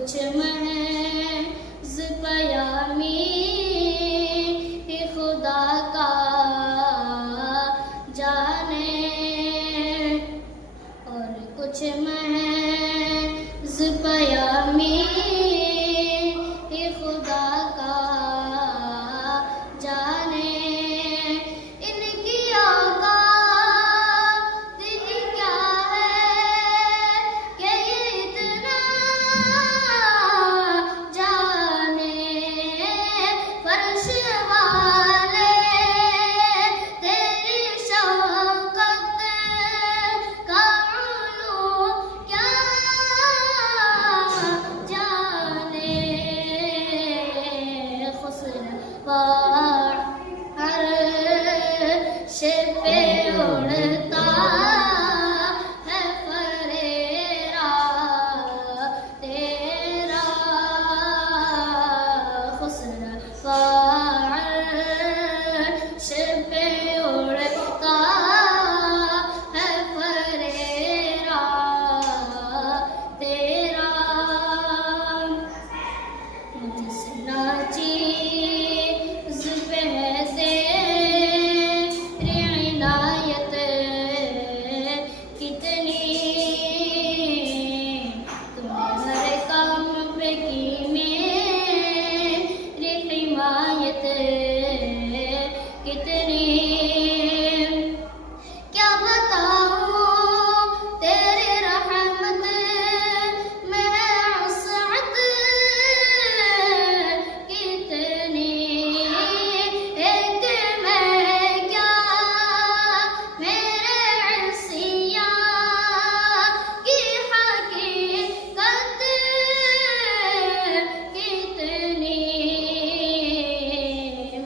कुछ महज़ पयामी खुदा का जाने, और कुछ महज़ पयामी खुदा का जाने। इनकी औकात ही क्या है कि ये इतना जाने। फर्श वाले तेरी शौकत का उलू क्या जाने। खुस्रवा अर्श पे उड़ता है फरेरा तेरा। खुस्रवा अर्श पे उड़ता है फरेरा तेरा। मुझसे नाचीज़ पे है तेरी इनायत कितनी। तूने हर काम पे की मेरी हिमायत कितनी। क्या बताऊं तेरी रहमत में है वसअत कितनी। एक मैं क्या मेरे सिया की हकीकत कितनी।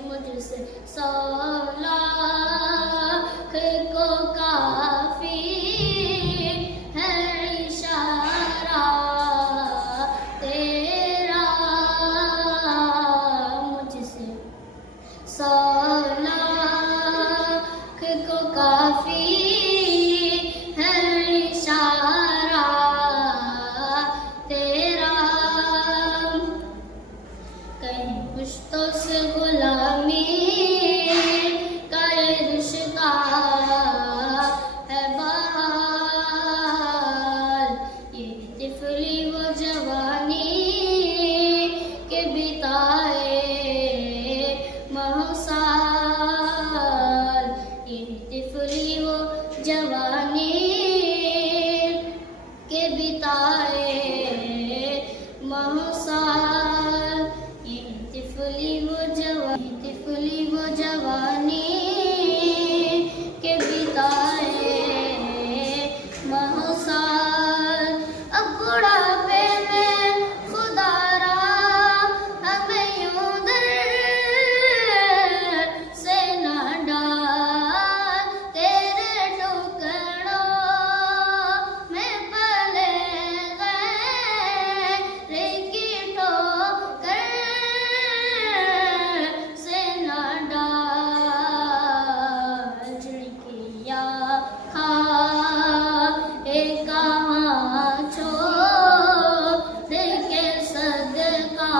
मुझसे 100 लाख को काफी है इशारा तेरा। मुझसे 100 लाख को काफी है इशारा तेरा। कहीं कुछ तो से गुलामी का ये रिश्ता है बहाल। ये तिफली वो जवानी के बिताए महसाल। ये तिफली वो जवानी के बिताए महसाल। ये तिफली वो जवानी के बिताए महसाल। अब बुढ़ापे में खुदारा हमें यूं दर से ना डाल। तेरे टुकड़ों में पले गए की ठोकर से ना डाल। झिड़कियाँ खा कहाँ छोड़ के सदका